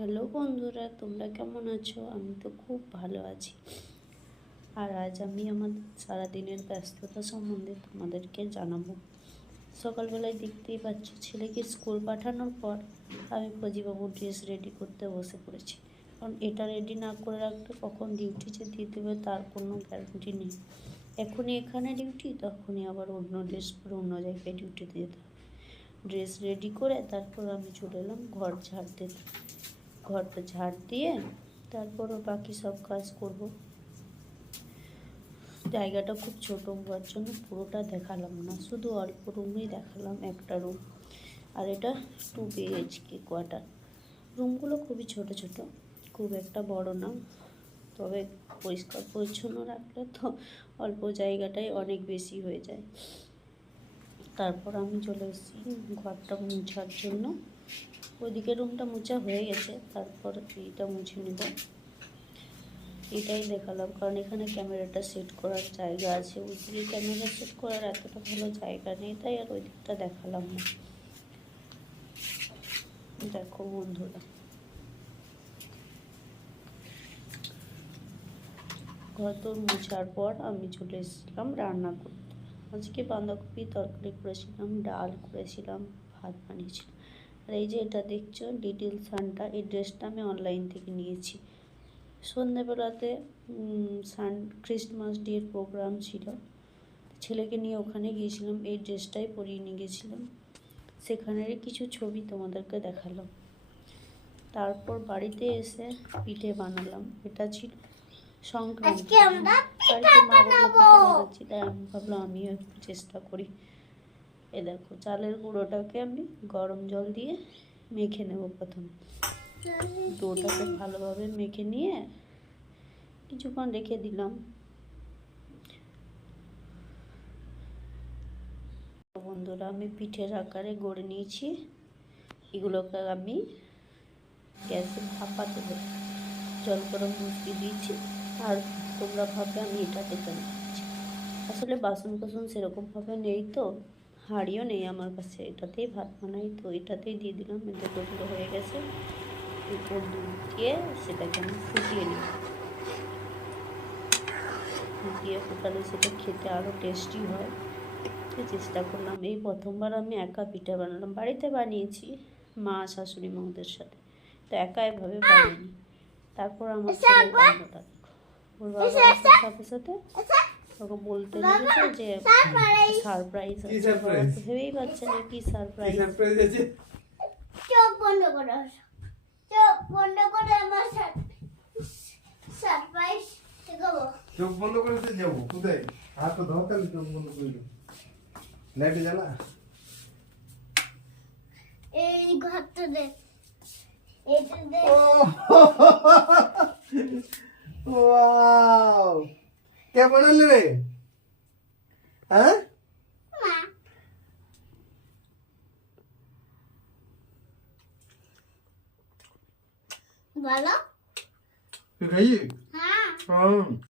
Hello বন্ধুরা, তোমরা কেমন আছো? আমি তো খুব ভালো আছি। আর আজ আমি আমার সারাদিনের ব্যস্ততা সম্বন্ধে তোমাদেরকে জানাব। সকালবেলায় দেখতেই পাচ্ছ, ছেলেকে স্কুল পাঠানোর পর আমি ফজিবাবু ড্রেস রেডি করতে বসে পড়েছি। কারণ এটা রেডি না করে রাখলে কখন ডিউটি যে দিয়ে দেবে তার কোনো গ্যারান্টি নেই। এখনই এখানে ডিউটি তখনই আবার অন্য ড্রেস পরে অন্য জায়গায় ডিউটিতে যেতে হবে। ড্রেস রেডি করে তারপর আমি চলে এলাম, ঘর ঝাড় দিতে। ঘরটা ঝাড় দিয়ে তারপরও বাকি সব কাজ করব। জায়গাটা খুব ছোট হওয়ার জন্য পুরোটা দেখালাম না, শুধু অল্প রুমই দেখালাম একটা রুম। আর এটা টু বিএইচকে কোয়ার্টার রুমগুলো খুবই ছোট ছোট, খুব একটা বড় না, তবে পরিষ্কার পরিচ্ছন্ন রাখলে তো অল্প জায়গাটাই অনেক বেশি হয়ে যায়। তারপর আমি চলে এসেছি ঘরটা মুছার জন্য। ওইদিকে রুমটা মোছা হয়ে গেছে, তারপর এইটা মুছে নেব। এটাই দেখালাম, কারণ এখানে ক্যামেরাটা সেট করার জায়গা আছে। ওইদিকে ক্যামেরা সেট করার এতটা ভালো জায়গা নেই, তাই আর ওই দিকটা দেখালাম না। দেখো বন্ধুরা। ঘর তো মোছার পর আমি চলে এসেছিলাম রান্না করতে। আজকে বাঁধাকপি তরকারি করেছিলাম, ডাল করেছিলাম, ভাত বানিয়েছিলাম। আর এই যে এটা দেখছ লিটিল সানটা এই ড্রেসটা আমি অনলাইন থেকে নিয়েছি। সন্ধেবেলাতে সান ক্রিসমাস ডের প্রোগ্রাম ছিল। ছেলেকে নিয়ে ওখানে গিয়েছিলাম, এই ড্রেসটাই পরিয়ে নিয়ে গেছিলাম সেখানের কিছু ছবি তোমাদেরকে দেখালাম। তারপর বাড়িতে এসে পিঠে বানালাম। এটা ছিল সংক্রান্তি ভাবলাম আমিও একটু চেষ্টা করি। এ দেখো চালের গুঁড়োটাকে আমি গরম জল দিয়ে মেখে নেব প্রথমে। ডোটাকে ভালোভাবে মেখে নিয়ে কিছুক্ষণ রেখে দিলাম। বন্ধুরা আমি পিঠের আকারে গড়ে নিয়েছি। এগুলোকে আমি গ্যাসে ভাপাতে দেবো। জল গরম বসিয়ে দিয়েছি। আর তোমরা ভাববে আমি এটাতে কেন দিচ্ছি আসলে বাসন কোসন সেরকমভাবে নেই তো হাঁড়িও নেই আমার কাছে। এটাতেই ভাত বানাই তো এটাতেই দিয়ে দিলাম এতে দুটো হয়ে গেছে। উপর দুধ দিয়ে সেটাকে আমি ফুটিয়ে নিই ফুটিয়ে ফুটালে সেটা খেতে আরও টেস্টি হয়। তো চেষ্টা করলাম। এই প্রথমবার আমি একা পিঠা বানালাম। বাড়িতে বানিয়েছি মা শাশুড়ি মাদের সাথে। তো একা এভাবে বানিয়ে তারপর আমার ওর বাবা সাথে? সাথে ওকে বলতে লেগেছে যে সারপ্রাইজ আছে। ভেবেই পাচ্ছে না কি সারপ্রাইজ চোখ বন্ধ করো চোখ বন্ধ করে আমার সারপ্রাইজ দেখাবো। চোখ বন্ধ করে তো যাব কোথায়? হাত তো ধর তাহলে চোখ বন্ধ করে লাইট জ্বালা? এই ঘরটা দে এটা দে ওয়াও কে বানালে রে হ্যাঁ? বলো। তুই খাইয়ে হ্যাঁ।